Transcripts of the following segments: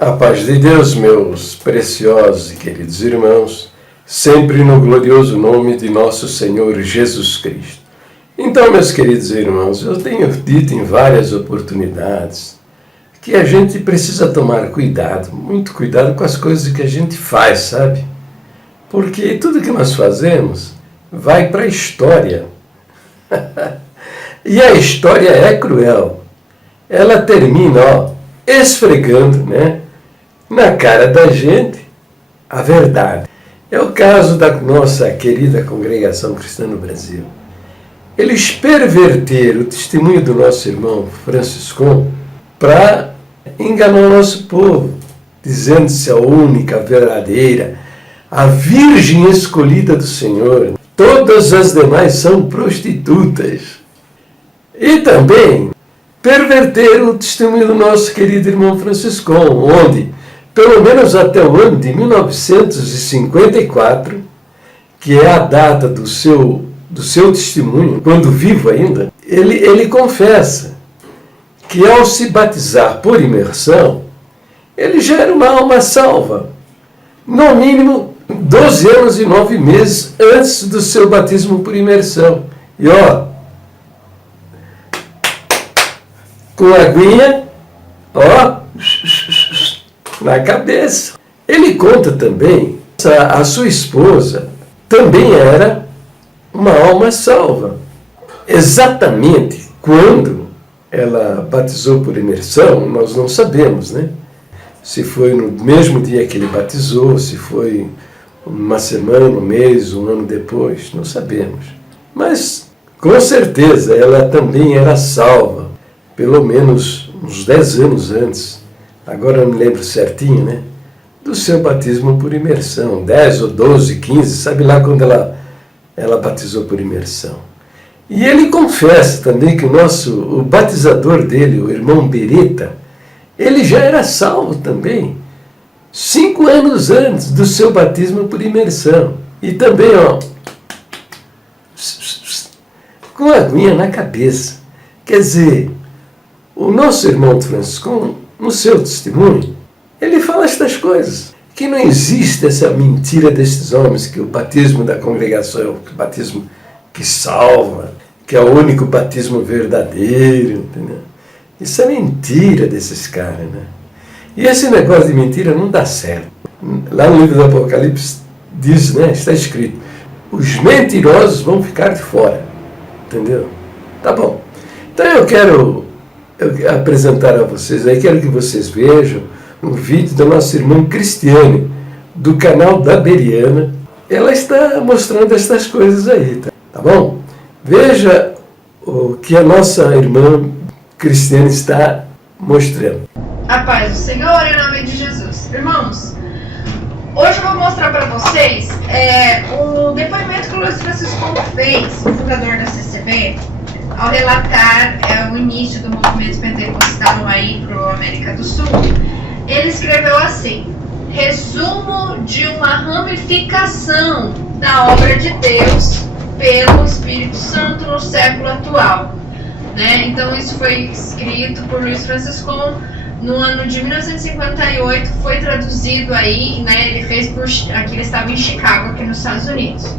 A paz de Deus, meus preciosos e queridos irmãos, sempre no glorioso nome de nosso Senhor Jesus Cristo. Então, meus queridos irmãos, eu tenho dito em várias oportunidades que a gente precisa tomar cuidado, muito cuidado com as coisas que a gente faz, sabe? Porque tudo que nós fazemos vai para a história. E a história é cruel. Ela termina, esfregando, na cara da gente a verdade. É o caso da nossa querida Congregação Cristã no Brasil. Eles perverteram o testemunho do nosso irmão Franciscon para enganar o nosso povo, dizendo-se a única, verdadeira, a virgem escolhida do Senhor. Todas as demais são prostitutas. E também perverteram o testemunho do nosso querido irmão Franciscon, onde, pelo menos até o ano de 1954, que é a data do seu testemunho, quando vivo ainda, ele confessa que ao se batizar por imersão, ele já era uma alma salva, no mínimo 12 anos e 9 meses antes do seu batismo por imersão. E com a aguinha, na cabeça. Ele conta também que a sua esposa também era uma alma salva. Exatamente quando ela batizou por imersão, nós não sabemos, Se foi no mesmo dia que ele batizou, se foi uma semana, um mês, um ano depois, não sabemos. Mas, com certeza, ela também era salva, pelo menos uns 10 anos antes. Agora eu não me lembro certinho, do seu batismo por imersão, 10 ou 12, 15, sabe lá quando ela batizou por imersão. E ele confessa também que o batizador dele, o irmão Beretta, ele já era salvo também, 5 anos antes do seu batismo por imersão. E também, com a aguinha na cabeça. Quer dizer, o nosso irmão Francisco, no seu testemunho, ele fala estas coisas, que não existe essa mentira desses homens, que o batismo da congregação é o batismo que salva, que é o único batismo verdadeiro, entendeu? Isso é mentira desses caras, E esse negócio de mentira não dá certo. Lá no livro do Apocalipse diz, está escrito, os mentirosos vão ficar de fora, entendeu? Tá bom. Então eu quero apresentar a vocês aí, quero que vocês vejam um vídeo da nossa irmã Cristiane, do canal da Beriana. Ela está mostrando estas coisas aí, tá bom? Veja o que a nossa irmã Cristiane está mostrando. A paz do Senhor em nome de Jesus. Irmãos, hoje eu vou mostrar para vocês o depoimento que o Luiz Francisco fez, o fundador da CCB, ao relatar o início do movimento pentecostal aí para a América do Sul. Ele escreveu assim: resumo de uma ramificação da obra de Deus pelo Espírito Santo no século atual. Então isso foi escrito por Luiz Francisco no ano de 1958, foi traduzido aí, ele fez aqui, ele estava em Chicago, aqui nos Estados Unidos,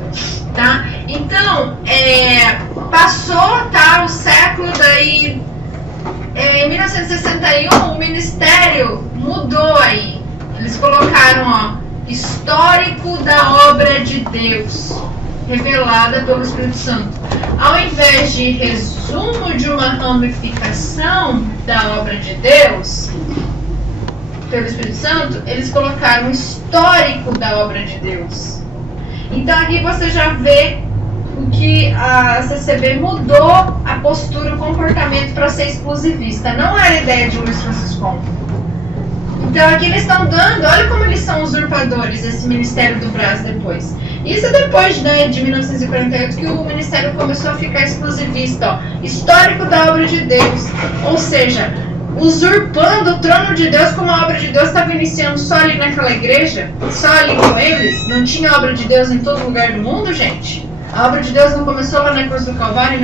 tá? Então, passou, o século, daí, em 1961, o ministério mudou aí, eles colocaram, histórico da obra de Deus, revelada pelo Espírito Santo. Ao invés de resumo de uma ramificação da obra de Deus pelo Espírito Santo, eles colocaram histórico da obra de Deus. Então aqui você já vê o que a CCB mudou a postura, o comportamento para ser exclusivista. Não era a ideia de Luiz Francisco. Então aqui eles estão dando, olha como eles são usurpadores, esse Ministério do Brás depois. Isso é depois de 1948 que o Ministério começou a ficar exclusivista, histórico da obra de Deus. Ou seja, usurpando o trono de Deus, como a obra de Deus estava iniciando só ali naquela igreja, só ali com eles. Não tinha obra de Deus em todo lugar do mundo, gente? A obra de Deus não começou lá na Cruz do Calvário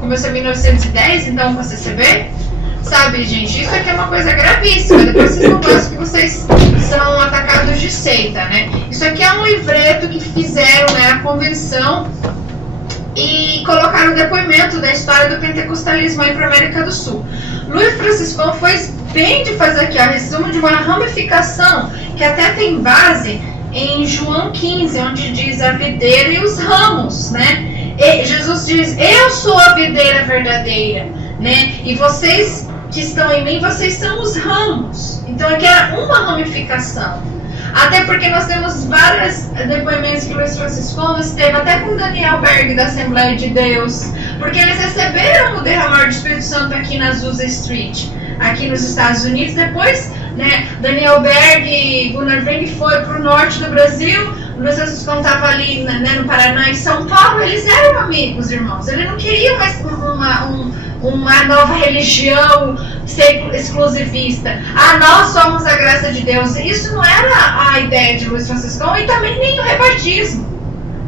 começou em 1910, então com a CCB? Sabe, gente, isso aqui é uma coisa gravíssima. Depois vocês não gostam que aceita, né? Isso aqui é um livreto que fizeram, né, a convenção e colocaram o depoimento da história do pentecostalismo aí para a América do Sul. Luiz Franciscão foi bem de fazer aqui, ó, resumo de uma ramificação que até tem base em João 15, onde diz a videira e os ramos, né? E Jesus diz, eu sou a videira verdadeira, né? E vocês que estão em mim, vocês são os ramos. Então aqui é uma ramificação. Até porque nós temos vários depoimentos que Luiz Franciscão esteve até com Daniel Berg da Assembleia de Deus, porque eles receberam o derramar do Espírito Santo aqui na Azusa Street, aqui nos Estados Unidos. Depois, né, Daniel Berg e Gunnar Ving foi para o norte do Brasil, Luiz Franciscão estava ali, né, no Paraná e São Paulo. Eles eram amigos, irmãos. Ele não queria mais uma nova religião ser exclusivista. Nós somos a graça de Deus. Isso não era a ideia de Luiz Franciscão e também nem o rebatismo.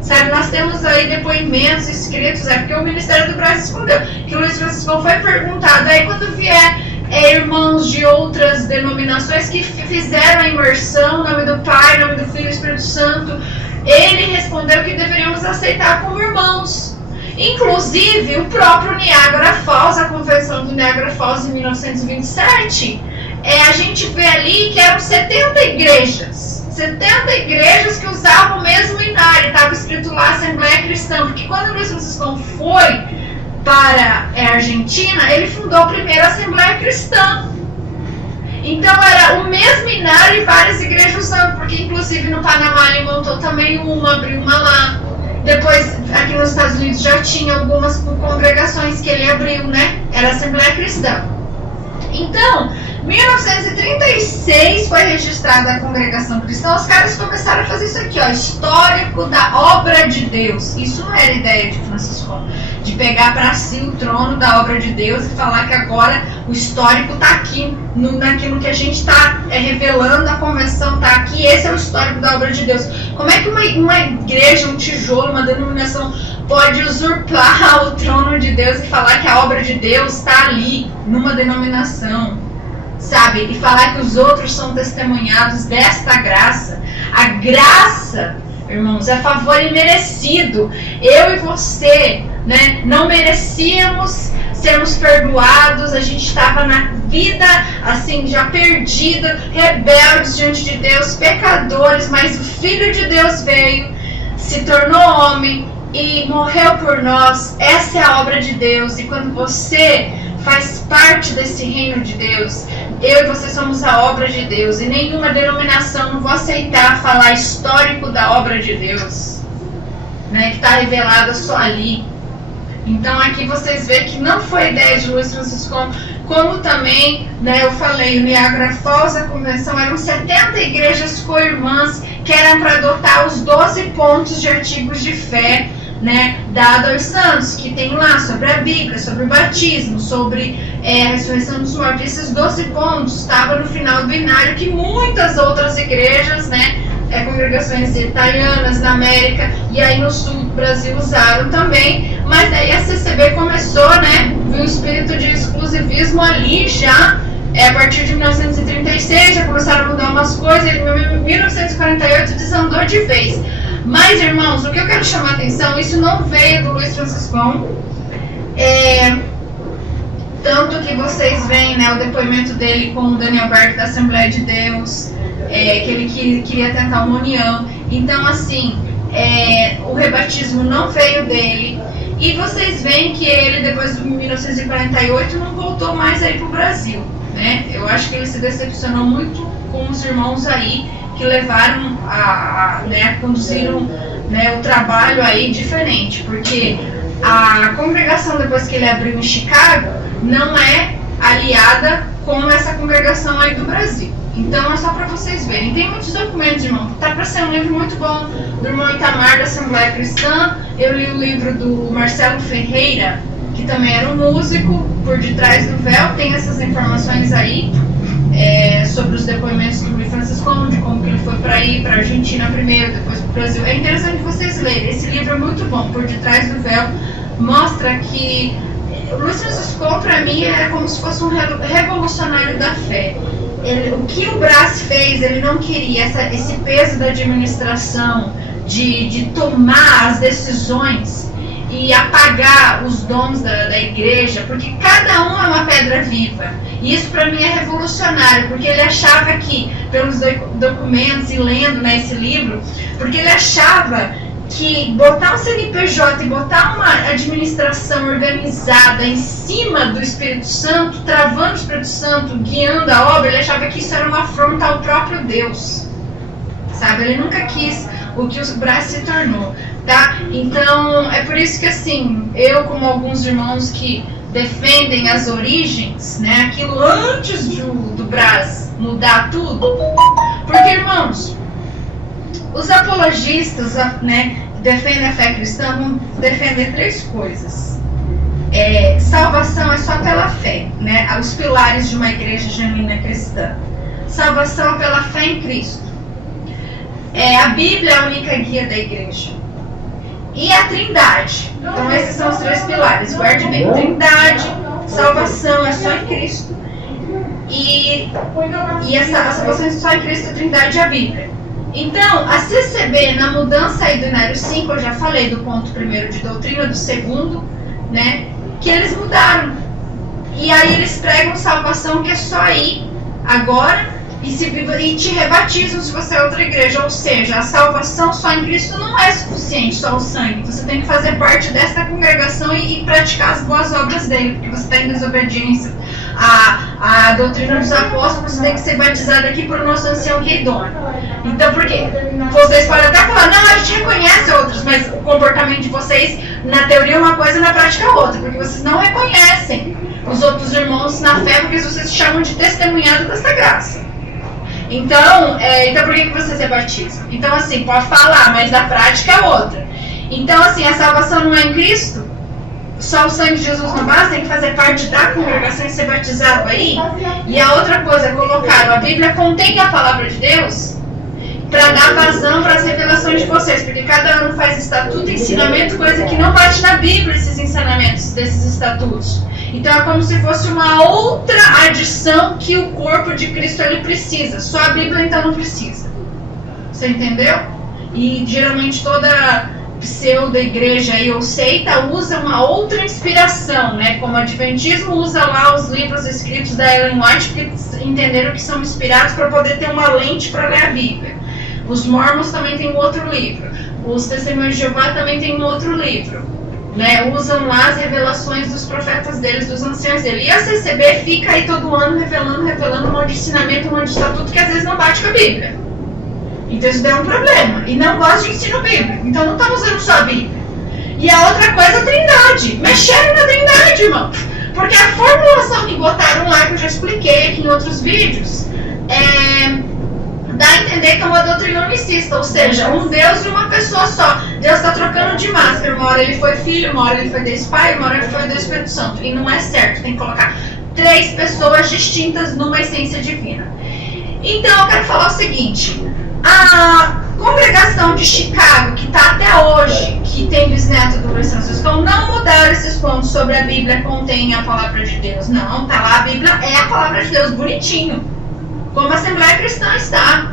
Sabe, nós temos aí depoimentos escritos, porque o Ministério do Brasil respondeu que Luiz Franciscão foi perguntado, aí quando vier irmãos de outras denominações que fizeram a imersão, em nome do Pai, em nome do Filho e do Espírito Santo, ele respondeu que deveríamos aceitar como irmãos. Inclusive, o próprio Niagara Falls, a Convenção do Niagara Falls em 1927, a gente vê ali que eram 70 igrejas. 70 igrejas que usavam o mesmo inário, estava escrito lá Assembleia Cristã, porque quando Luiz Franciscão foi para a Argentina, ele fundou a primeira Assembleia Cristã. Então era o mesmo inário e várias igrejas usando, porque inclusive no Panamá ele montou também abriu uma lá. Depois, aqui nos Estados Unidos já tinha algumas congregações que ele abriu, né? Era a Assembleia Cristã. Então, 1936 foi registrada a congregação cristã. Os caras começaram a fazer isso aqui, ó, histórico da obra de Deus. Isso não era ideia de Francisco, de pegar para si o trono da obra de Deus e falar que agora o histórico está aqui, naquilo que a gente está revelando, a convenção está aqui, esse é o histórico da obra de Deus. Como é que uma igreja, um tijolo, uma denominação pode usurpar o trono de Deus e falar que a obra de Deus está ali, numa denominação, sabe? E falar que os outros são testemunhados desta graça. A graça, irmãos, é favor imerecido. Eu e você, né, não merecíamos sermos perdoados, a gente estava na vida, assim, já perdida, rebeldes diante de Deus, pecadores, mas o Filho de Deus veio, se tornou homem e morreu por nós. Essa é a obra de Deus. E quando você faz parte desse reino de Deus, eu e você somos a obra de Deus, e nenhuma denominação, não vou aceitar falar histórico da obra de Deus, né, que está revelada só ali. Então aqui vocês veem que não foi ideia de Luiz Franciscão, como também, né, eu falei, o Niagara Falls, a convenção, eram 70 igrejas co-irmãs que eram para adotar os 12 pontos de artigos de fé, né, dado aos santos, que tem lá sobre a Bíblia, sobre o batismo, sobre a ressurreição dos mortos. Esses 12 pontos estavam no final do inário que muitas outras igrejas, né, congregações italianas na América e aí no sul do Brasil usaram também, mas daí a CCB começou, né, viu o espírito de exclusivismo ali já, a partir de 1936 já começaram a mudar umas coisas, e em 1948 desandou de vez. Mas, irmãos, o que eu quero chamar a atenção, isso não veio do Luiz Franciscão, tanto que vocês veem, né, o depoimento dele com o Daniel Berg da Assembleia de Deus, que ele queria tentar uma união. Então, assim, o rebatismo não veio dele. E vocês veem que ele, depois de 1948, não voltou mais aí para o Brasil, né? Eu acho que ele se decepcionou muito com os irmãos aí, que levaram né, conduziram, né, o trabalho aí diferente, porque a congregação, depois que ele abriu em Chicago, não é aliada com essa congregação aí do Brasil. Então é só para vocês verem. Tem muitos documentos, irmão. Tá para ser um livro muito bom do irmão Itamar da Assembleia Cristã. Eu li o livro do Marcelo Ferreira, que também era um músico, Por Detrás do Véu. Tem essas informações aí sobre os depoimentos do Luiz Franciscão, de como que ele foi para ir para a Argentina primeiro, depois para o Brasil. É interessante vocês lerem. Esse livro é muito bom. Por Detrás do Véu mostra que o Luiz Franciscão, para mim, era como se fosse um revolucionário da fé. o que o Brás fez, ele não queria esse peso da administração, de tomar as decisões e apagar os dons da igreja, porque cada um é uma pedra viva. E isso para mim é revolucionário, porque ele achava que, pelos documentos e lendo, né, esse livro, porque ele achava que botar um CNPJ e botar uma administração organizada em cima do Espírito Santo, travando o Espírito Santo, guiando a obra, ele achava que isso era uma afronta ao próprio Deus, sabe? Ele nunca quis o que o Brás se tornou, tá? Então, é por isso que, assim, eu, como alguns irmãos que defendem as origens, né, aquilo antes do Brás mudar tudo, porque, irmãos, os apologistas, né, defendem a fé cristã, vão defender 3 coisas. Salvação é só pela fé, né? Os pilares de uma igreja genuína cristã. Salvação pela fé em Cristo. A Bíblia é a única guia da igreja. E a Trindade. Então esses são os 3 pilares. Guarde bem, Trindade, salvação é só em Cristo. E a salvação é só em Cristo, a Trindade e a Bíblia. Então, a CCB, na mudança aí do Inário 5, eu já falei do ponto primeiro de doutrina, do segundo, né, que eles mudaram. E aí eles pregam salvação que é só aí, agora, e te rebatizam se você é outra igreja. Ou seja, a salvação só em Cristo não é suficiente, só o sangue. Você tem que fazer parte desta congregação e praticar as boas obras dele, porque você está em desobediência à doutrina dos apóstolos, você tem que ser batizado aqui por nosso ancião que é idôneo. Então, por quê? Vocês podem até falar, não, a gente reconhece outros, mas o comportamento de vocês, na teoria é uma coisa, na prática é outra, porque vocês não reconhecem os outros irmãos na fé, porque vocês se chamam de testemunhado dessa graça. Então, por que você se batiza? Então, assim, pode falar, mas na prática é outra. Então, assim, a salvação não é em Cristo? Só o sangue de Jesus não basta? Tem que fazer parte da congregação e ser batizado aí? E a outra coisa, colocaram, a Bíblia contém a palavra de Deus para dar vazão para as revelações de vocês, porque cada ano faz estatuto e ensinamento, coisa que não bate na Bíblia, esses ensinamentos desses estatutos. Então é como se fosse uma outra adição que o corpo de Cristo ele precisa. Só a Bíblia então não precisa. Você entendeu? E geralmente toda pseudo-igreja aí, ou seita usa uma outra inspiração, né? Como o Adventismo usa lá os livros escritos da Ellen White, porque entenderam que são inspirados para poder ter uma lente para ler a Bíblia. Os Mormons também têm um outro livro. Os Testemunhos de Jeová também têm um outro livro. Né, usam lá as revelações dos profetas deles, dos anciãos dele. E a CCB fica aí todo ano revelando um monte de ensinamento, um monte de estatuto que às vezes não bate com a Bíblia. Então isso daí é um problema. E não gosta de ensino bíblico. Então não estamos usando só a Bíblia. E a outra coisa é a Trindade. Mexeram na Trindade, irmão. Porque a formulação que botaram lá, que eu já expliquei aqui em outros vídeos, dá a entender que é uma doutrina unicista, ou seja, um Deus e uma pessoa só. Deus está trocando de máscara, uma hora ele foi filho, uma hora ele foi Deus Pai, uma hora ele foi Deus Espírito Santo. E não é certo, tem que colocar 3 pessoas distintas numa essência divina. Então eu quero falar o seguinte, a congregação de Chicago, que está até hoje, que tem bisneto do Luiz Francisco, não mudaram esses pontos sobre a Bíblia contém a palavra de Deus. Não, tá lá, a Bíblia é a palavra de Deus, bonitinho. Como a Assembleia Cristã está.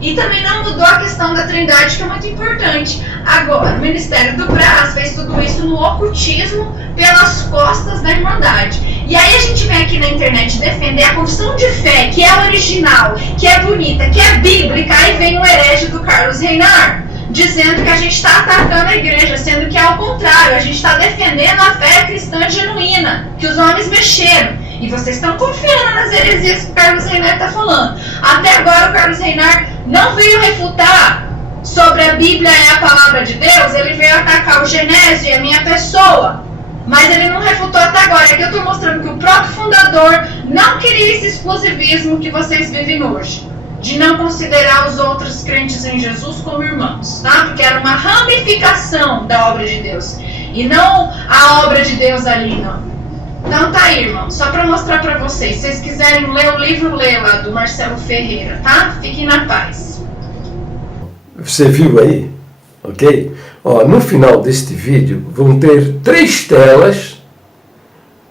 E também não mudou a questão da Trindade, que é muito importante. Agora, o Ministério do Brás fez tudo isso no ocultismo pelas costas da Irmandade. E aí a gente vem aqui na internet defender a confissão de fé, que é original, que é bonita, que é bíblica, aí vem o herege do Carlos Reinhard, dizendo que a gente está atacando a igreja, sendo que é ao contrário, a gente está defendendo a fé cristã genuína, que os homens mexeram. E vocês estão confiando nas heresias que o Carlos Reinhard está falando. Até agora o Carlos Reinhard não veio refutar sobre a Bíblia é a palavra de Deus, ele veio atacar o Genésio e a minha pessoa. Mas ele não refutou até agora. Aqui eu estou mostrando que o próprio fundador não queria esse exclusivismo que vocês vivem hoje. De não considerar os outros crentes em Jesus como irmãos, tá? Porque era uma ramificação da obra de Deus. E não a obra de Deus ali, não. Então tá aí, irmão, só para mostrar para vocês. Se vocês quiserem ler o livro, lê lá, do Marcelo Ferreira, tá? Fiquem na paz. Você viu aí? Ok? Ó, no final deste vídeo vão ter 3 telas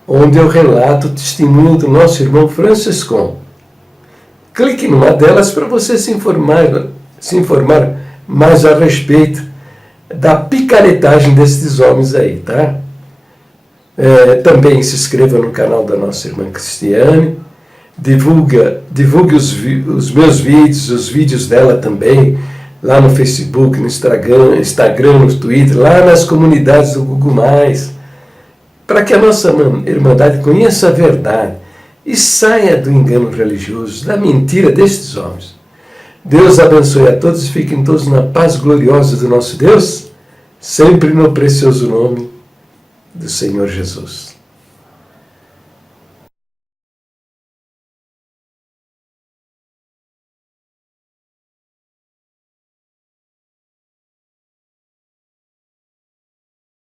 onde eu relato o testemunho do nosso irmão Franciscon. Clique numa delas para você se informar mais a respeito da picaretagem destes homens aí, tá? Também se inscreva no canal da nossa irmã Cristiane, divulgue os meus vídeos, os vídeos dela também, lá no Facebook, no Instagram, no Twitter, lá nas comunidades do Google+, para que a nossa irmandade conheça a verdade e saia do engano religioso, da mentira destes homens. Deus abençoe a todos e fiquem todos na paz gloriosa do nosso Deus, sempre no precioso nome do Senhor Jesus.